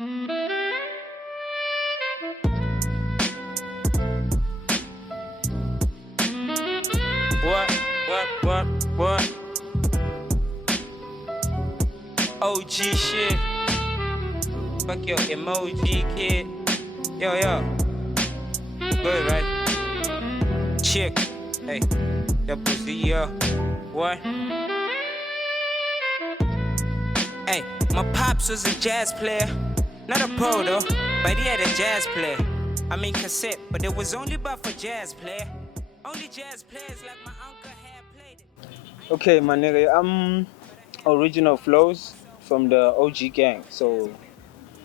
What? OG shit. Fuck your emoji, kid. Yo. Good, right? Chick. Hey. That pussy, yo. What? Hey, my pops was a jazz player. Not a pro, though. But he had a jazz player. I mean cassette, but it was only but for jazz player. Only jazz players like my uncle had played it. Okay, my nigga, I'm original Flowz from the OG gang. So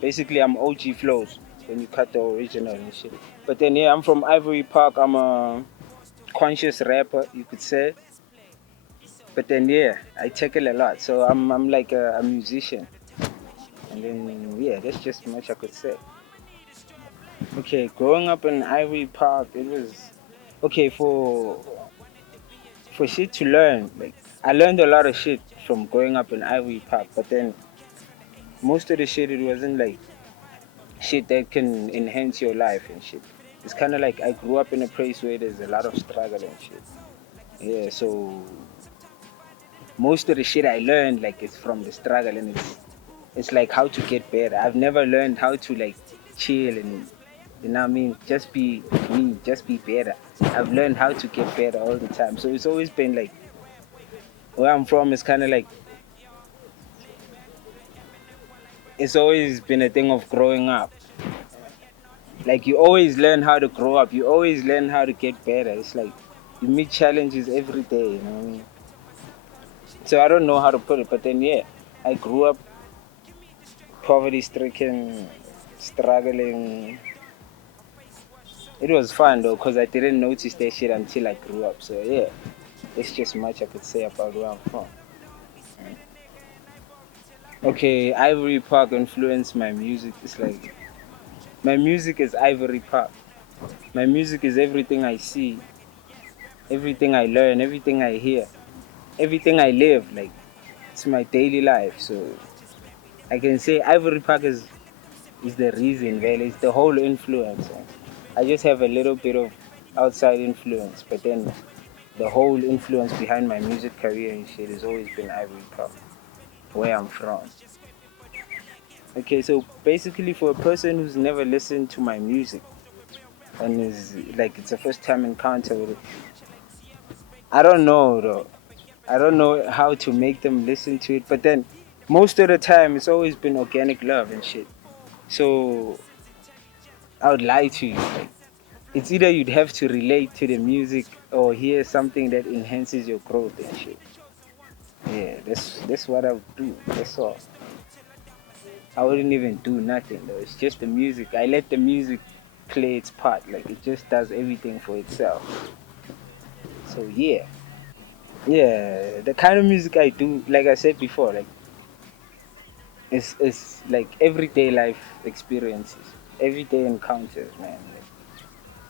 basically, I'm OG Flowz when you cut the original and shit. But then, yeah, I'm from Ivory Park. I'm a conscious rapper, you could say. But then, yeah, I tackle a lot. So I'm like a musician. And then, yeah, that's just much I could say. Okay, growing up in Ivory Park, it was okay for shit to learn. Like I learned a lot of shit from growing up in Ivory Park, but then most of the shit it wasn't like shit that can enhance your life and shit. It's kind of like I grew up in a place where there's a lot of struggle and shit. Yeah, so most of the shit I learned like it's from the struggle and it's like how to get better. I've never learned how to like chill and you know what I mean, just be me, just be better. I've learned how to get better all the time. So it's always been like where I'm from is kind of like it's always been a thing of growing up. Like you always learn how to grow up. You always learn how to get better. It's like you meet challenges every day. You know what I mean? So I don't know how to put it, but then yeah, I grew up poverty-stricken, struggling. It was fun though, cause I didn't notice that shit until I grew up. So yeah, that's just much I could say about where I'm from. Okay, Ivory Park influenced my music. It's like my music is Ivory Park. My music is everything I see, everything I learn, everything I hear, everything I live. Like it's my daily life. So I can say Ivory Park is the reason, well, it's the whole influence. I just have a little bit of outside influence, but then the whole influence behind my music career and shit has always been Ivory Park, where I'm from. Okay, so basically for a person who's never listened to my music and is like it's a first time encounter with it, I don't know though. I don't know how to make them listen to it, but then most of the time it's always been organic love and shit. So I would lie to you. Like, it's either you'd have to relate to the music or hear something that enhances your growth and shit. Yeah, that's what I would do. That's all. I wouldn't even do nothing though. It's just the music. I let the music play its part. Like it just does everything for itself. So yeah. Yeah, the kind of music I do, like I said before, like it's like everyday life experiences, everyday encounters, man. Like,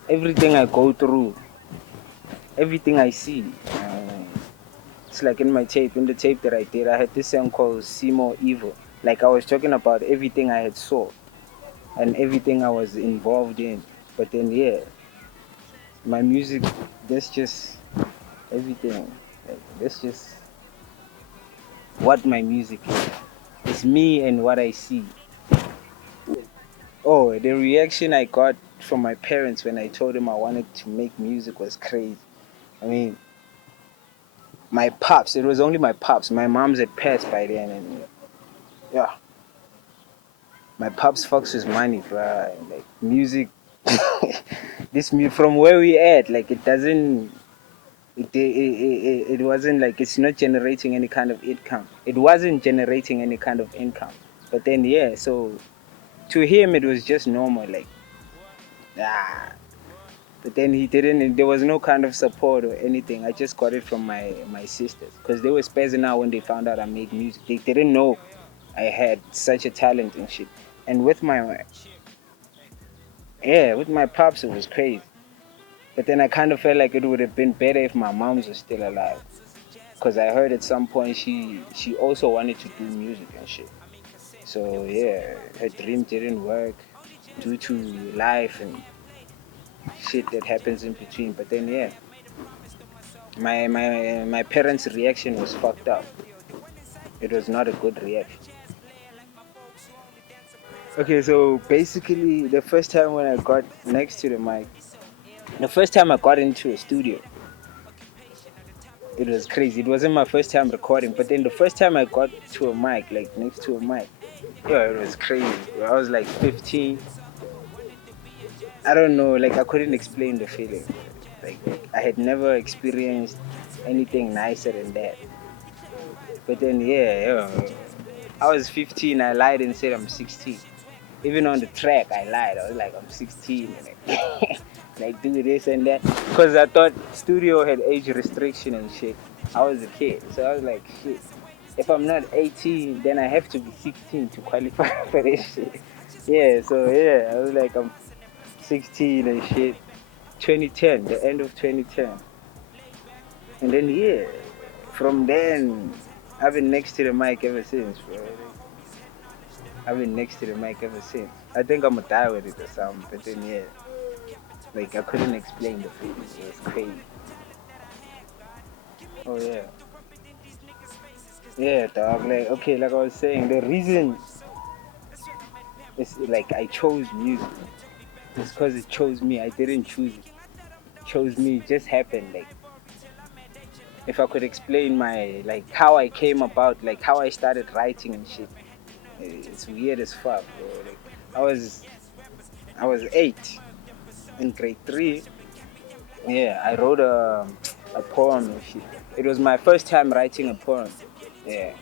everything I go through, everything I see. It's like in my tape, in the tape that I did, I had this song called See More Evil. Like I was talking about everything I had saw and everything I was involved in. But then yeah, my music, that's just everything. Like, that's just what my music is. It's me and what I see. Oh, the reaction I got from my parents when I told them I wanted to make music was crazy. I mean, my pops, it was only my pops. My mom's had passed by then, and yeah, my pops fucks with money, bro. Like music, this from where we at, like it doesn't, it wasn't like it's not generating any kind of income. It wasn't generating any kind of income. But then yeah, so to him it was just normal, like ah. But then he didn't. There was no kind of support or anything. I just got it from my sisters because they were spazzing out when they found out I made music. They didn't know I had such a talent and shit. And with my pops it was crazy. But then I kind of felt like it would have been better if my moms was still alive. Because I heard at some point she also wanted to do music and shit. So yeah, her dream didn't work due to life and shit that happens in between. But then yeah, my parents' reaction was fucked up. It was not a good reaction. Okay, so basically the first time when I got next to the mic, the first time I got into a studio, it was crazy. It wasn't my first time recording, but then the first time I got to a mic, like next to a mic, yeah, it was crazy. I was like 15. I don't know, like I couldn't explain the feeling. Like I had never experienced anything nicer than that. But then yeah, I was 15. I lied and said I'm 16. Even on the track, I lied. I was like, I'm 16. And like do this and that. Because I thought studio had age restriction and shit. I was a kid. So I was like, shit. If I'm not 18, then I have to be 16 to qualify for this shit. Yeah, so yeah, I was like, I'm 16 and shit. 2010, the end of 2010. And then yeah, from then, I've been next to the mic ever since, bro. I've been next to the mic ever since. I think I'm gonna die with it or something, but then yeah, like I couldn't explain the feeling. It was crazy. Oh yeah, yeah, dog. Like okay, like I was saying, the reason is like I chose music. It's because it chose me. I didn't choose it. It chose me. It just happened. Like if I could explain my like how I came about, like how I started writing and shit. It's weird as fuck, bro. Like I was 8 in grade 3. Yeah, I wrote a poem and shit. It was my first time writing a poem. Yeah,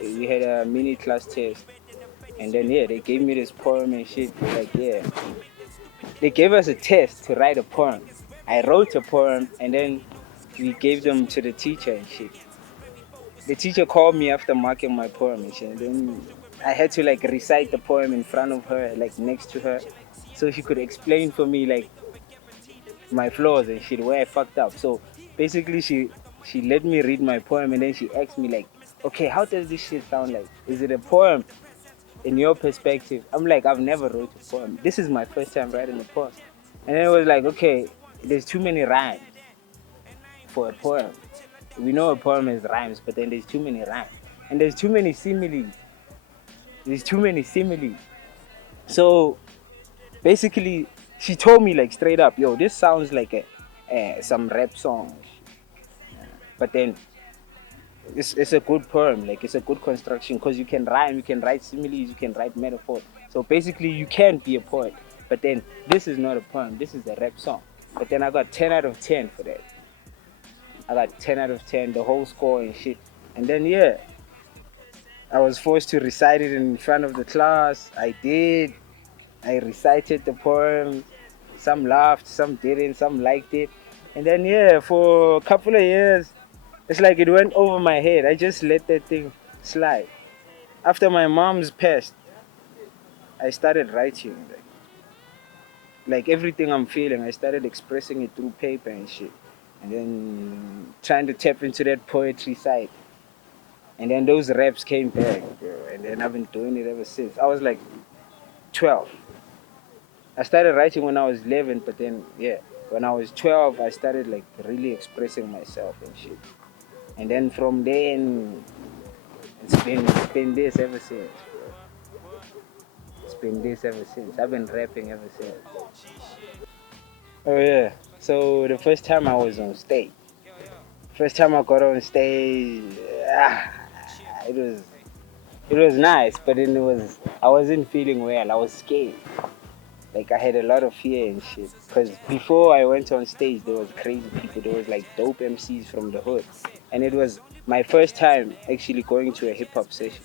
we had a mini class test, and then yeah, they gave me this poem and shit. Like yeah, they gave us a test to write a poem. I wrote a poem, and then we gave them to the teacher and shit. The teacher called me after marking my poem and shit. And then I had to like recite the poem in front of her, like next to her, so she could explain for me like my flaws and shit, where I fucked up. So basically, she let me read my poem, and then she asked me like, okay, how does this shit sound like? Is it a poem in your perspective? I'm like, I've never wrote a poem. This is my first time writing a poem. And then it was like, okay, there's too many rhymes for a poem. We know a poem has rhymes, but then there's too many rhymes. And there's too many similes. There's too many similes. So basically, she told me like straight up, yo, this sounds like some rap song. But then it's a good poem, like it's a good construction because you can rhyme, you can write similes, you can write metaphors. So basically, you can be a poet. But then this is not a poem, this is a rap song. But then I got 10 out of 10 for that. I got 10 out of 10, the whole score and shit. And then yeah, I was forced to recite it in front of the class. I did. I recited the poem. Some laughed, some didn't, some liked it. And then yeah, for a couple of years, it's like it went over my head. I just let that thing slide. After my mom's passed, I started writing. Like everything I'm feeling, I started expressing it through paper and shit. And then trying to tap into that poetry side. And then those raps came back, bro. And then I've been doing it ever since. I was like 12. I started writing when I was 11, but then, yeah, when I was 12, I started like really expressing myself and shit. And then from then, it's been this ever since, bro. It's been this ever since. I've been rapping ever since. Oh yeah. So the first time I was on stage, first time I got on stage, it was it was nice, but then I wasn't feeling well. I was scared. Like I had a lot of fear and shit. Cause before I went on stage, there was crazy people. There was like dope MCs from the hood, and it was my first time actually going to a hip hop session.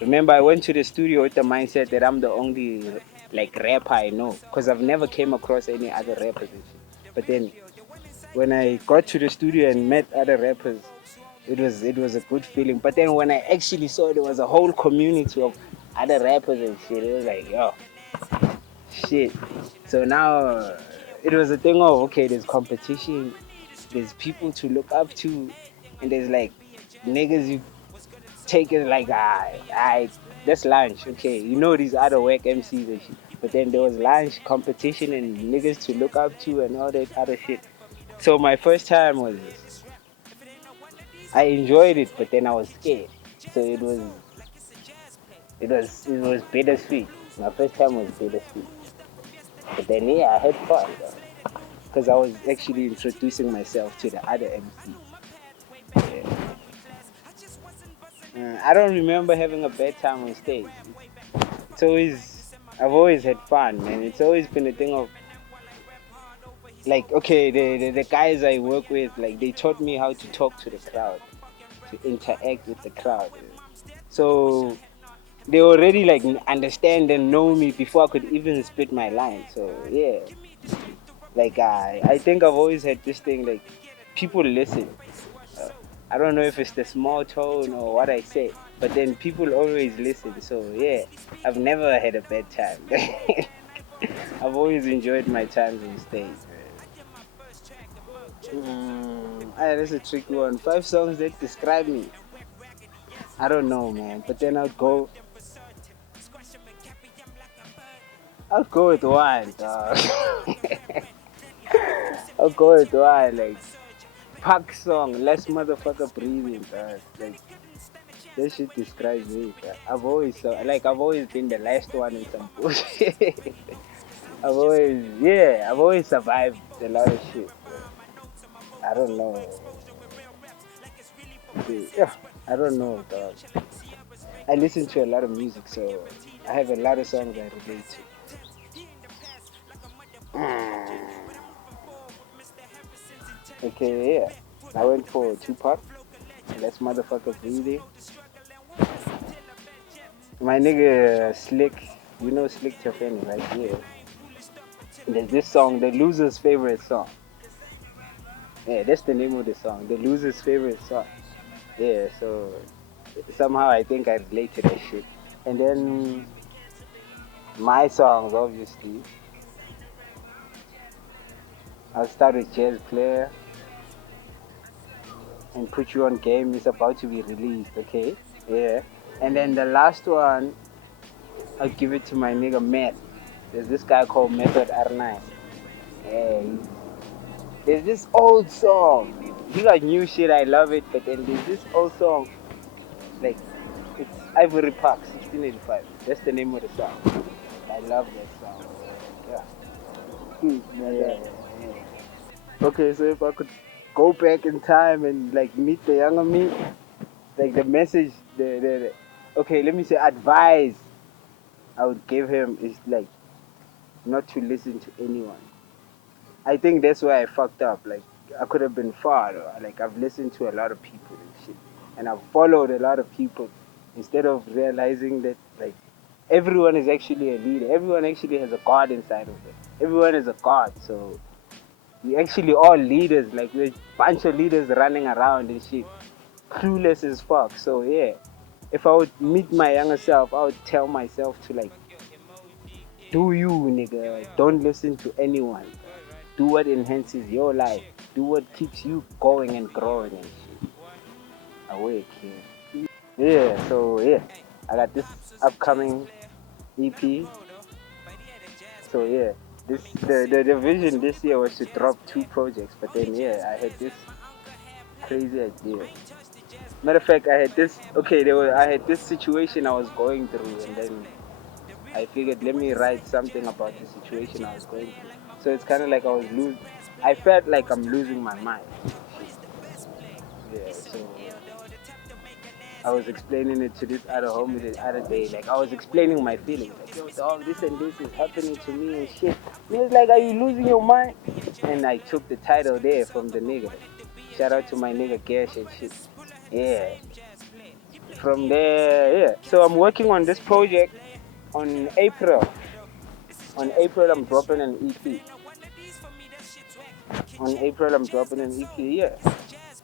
Remember, I went to the studio with the mindset that I'm the only like rapper I know, cause I've never came across any other rappers and shit. But then when I got to the studio and met other rappers, it was a good feeling. But then when I actually saw there was a whole community of other rappers and shit, it was like, yo, shit. So now it was a thing of okay, there's competition, there's people to look up to, and there's like niggas you take it like I just lunch. Okay, you know these other work MCs and shit. But then there was lunch competition and niggas to look up to and all that other shit. So my first time was, I enjoyed it, but then I was scared. So it was bittersweet. My first time was bittersweet. But then yeah, I had fun because I was actually introducing myself to the other MC. Yeah. I don't remember having a bad time on stage. It's always, I've always had fun, man. It's always been a thing of like, okay, the guys I work with, like they taught me how to talk to the crowd, to interact with the crowd. So they already like understand and know me before I could even spit my line. So yeah, like I think I've always had this thing like people listen. Uh, I don't know if it's the small tone or what I say, but then people always listen. So yeah, I've never had a bad time. I've always enjoyed my times on stage. That's a tricky one. 5 songs that describe me. I don't know, man. But then I'll go with one, dog. I'll go with one. Like Park song, less motherfucker breathing, dog. Like that shit describes me. Dog. I've always been the last one in some bullshit. I've always survived a lot of shit. I don't know. Yeah, I don't know, dog. I listen to a lot of music, so I have a lot of songs I relate to. Okay, yeah. I went for Tupac. Let's motherfucker breathing. My nigga Slick, you know Slick Tiffany, right? Yeah. There's this song, the loser's favorite song. Yeah, that's the name of the song, the loser's favorite song. Yeah, so somehow I think I relate to that shit. And then my songs, obviously. I'll start with Jazz Player and Put You on Game is about to be released, okay? Yeah. And then the last one, I'll give it to my nigga Matt. There's this guy called Method R9. Yeah, there's this old song. He got new shit, I love it, but then there's this old song, like, it's Ivory Park, 1685. That's the name of the song. I love that song. Yeah. Okay, so if I could go back in time and like meet the younger me, like the message, okay, let me say advice I would give him is like not to listen to anyone. I think that's why I fucked up. Like I could have been far. Like I've listened to a lot of people and shit, and I've followed a lot of people instead of realizing that like everyone is actually a leader. Everyone actually has a god inside of them. Everyone is a god. So we actually all leaders. Like we're a bunch of leaders running around and shit, clueless as fuck. So yeah, if I would meet my younger self, I would tell myself to like, do you, nigga. Don't listen to anyone. Do what enhances your life. Do what keeps you going and growing and shit. Awake, kid. Yeah, so yeah, I got this upcoming EP. So yeah, the vision this year was to drop 2 projects, but then yeah, I had this crazy idea. Matter of fact, I had this. Okay, I had this situation I was going through, and then I figured let me write something about the situation I was going through. So it's kind of like I felt like I'm losing my mind. Yeah, so I was explaining it to this other homie the other day. Like I was explaining my feelings. Like, yo, dog, this and this is happening to me and shit. And he was like, are you losing your mind? And I took the title there from the nigga. Shout out to my nigga Gash and shit. Yeah. From there, yeah. So I'm working on this project on April. On April, I'm dropping an EP. On April, I'm dropping an EP, yeah.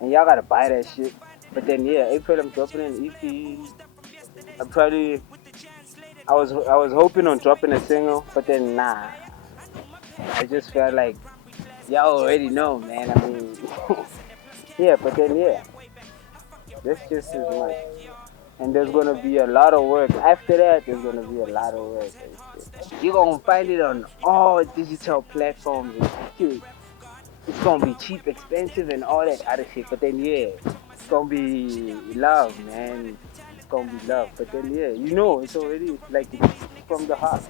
And y'all gotta buy that shit. But then, yeah, April, I'm dropping an EP. I was hoping on dropping a single, but then nah. I just felt like y'all already know, man. I mean, yeah. But then, yeah, that's just as much. And there's gonna be a lot of work. After that, there's gonna be a lot of work. You're gonna find it on all digital platforms and shit. It's gonna be cheap, expensive, and all that other shit. But then yeah, it's gonna be love, man. It's gonna be love. But then yeah, you know, it's already like it's from the heart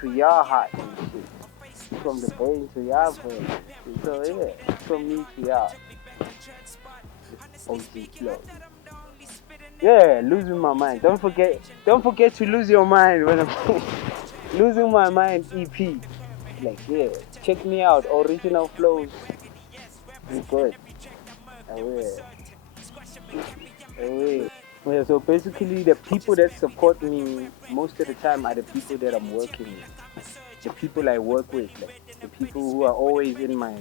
to your heart and shit. From the brain to your brain. So yeah, from me to y'all. OG Flowz. Yeah, losing my mind. Don't forget to lose your mind when I'm losing my mind EP. Like yeah, check me out, original flows. We good. Away. Away. Yeah, so basically the people that support me most of the time are the people that I'm working with. The people I work with, like the people who are always in my,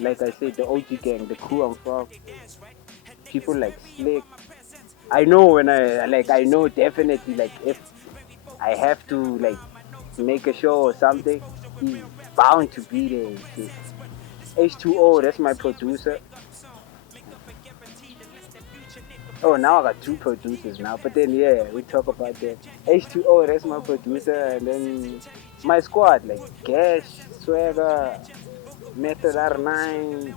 like I said, the OG gang, the crew I'm from. People like Slick. I know when I know definitely like if I have to like make a show or something, he's bound to be there and shit. H2O, that's my producer. Oh, now I got two producers now, but then yeah, we talk about that. H2O, that's my producer, and then my squad like Gash, Swagger, Method R9.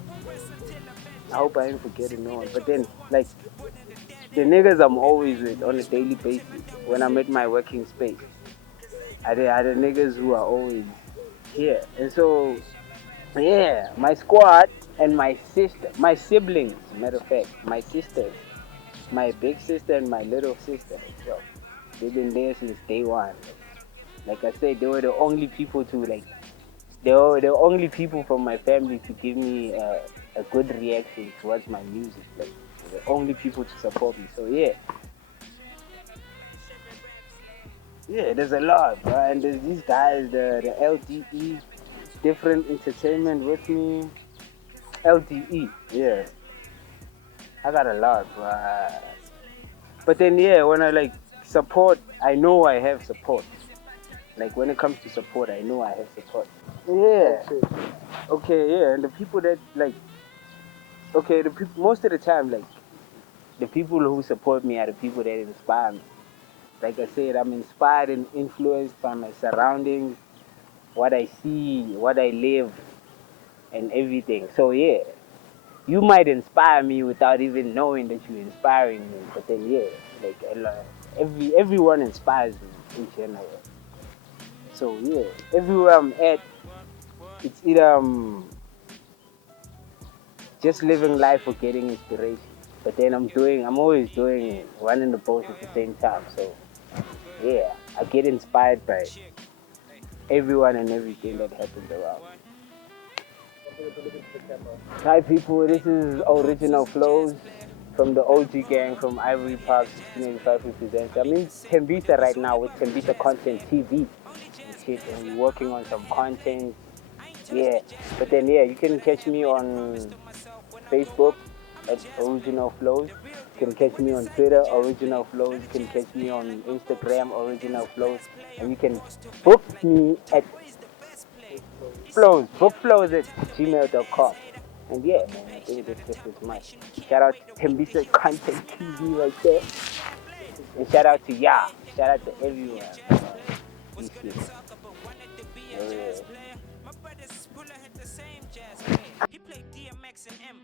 I hope I ain't forgetting no one. But then like the niggas I'm always with on a daily basis when I'm at my working space are the niggas who are always here. And so yeah, my squad and my sister, my siblings, matter of fact, my sisters, my big sister and my little sister. Yo, they've been there since day one. Like I said, they were the only people to like. They were the only people from my family to give me a good reaction towards my music. Like the only people to support me. So yeah, yeah. There's a lot, bro. And there's these guys, the LDE, different entertainment with me. LDE, yeah. I got a lot, bro. But then yeah, when I like support, I know I have support. Like when it comes to support, I know I have support. Yeah. Okay, yeah, and the people that like, okay, the people most of the time, like the people who support me are the people that inspire me. Like I said, I'm inspired and influenced by my surroundings, what I see, what I live, and everything. So yeah, you might inspire me without even knowing that you're inspiring me. But then yeah, like everyone inspires me in general. So yeah, everywhere I'm at, it's either just living life or getting inspiration. But then I'm always doing it, running the boat at the same time. So yeah, I get inspired by everyone and everything that happens around. Hi people, this is Original Flowz from the OG gang from Ivory Park 1685 represents. I'm in Tembisa right now with Tembisa Content TV and shit, and we're working on some content. Yeah, but then yeah, you can catch me on Facebook at Original Flowz. You can catch me on Twitter, Original Flowz. You can catch me on Instagram, Original Flowz. And you can book me at Flowz, bookflowz at gmail.com. And yeah, man, I think that's just as much. Shout out to Tembisa Content TV right there. And shout out to y'all. Shout out to everyone. Peace, peace. Yeah. He played DMX and M.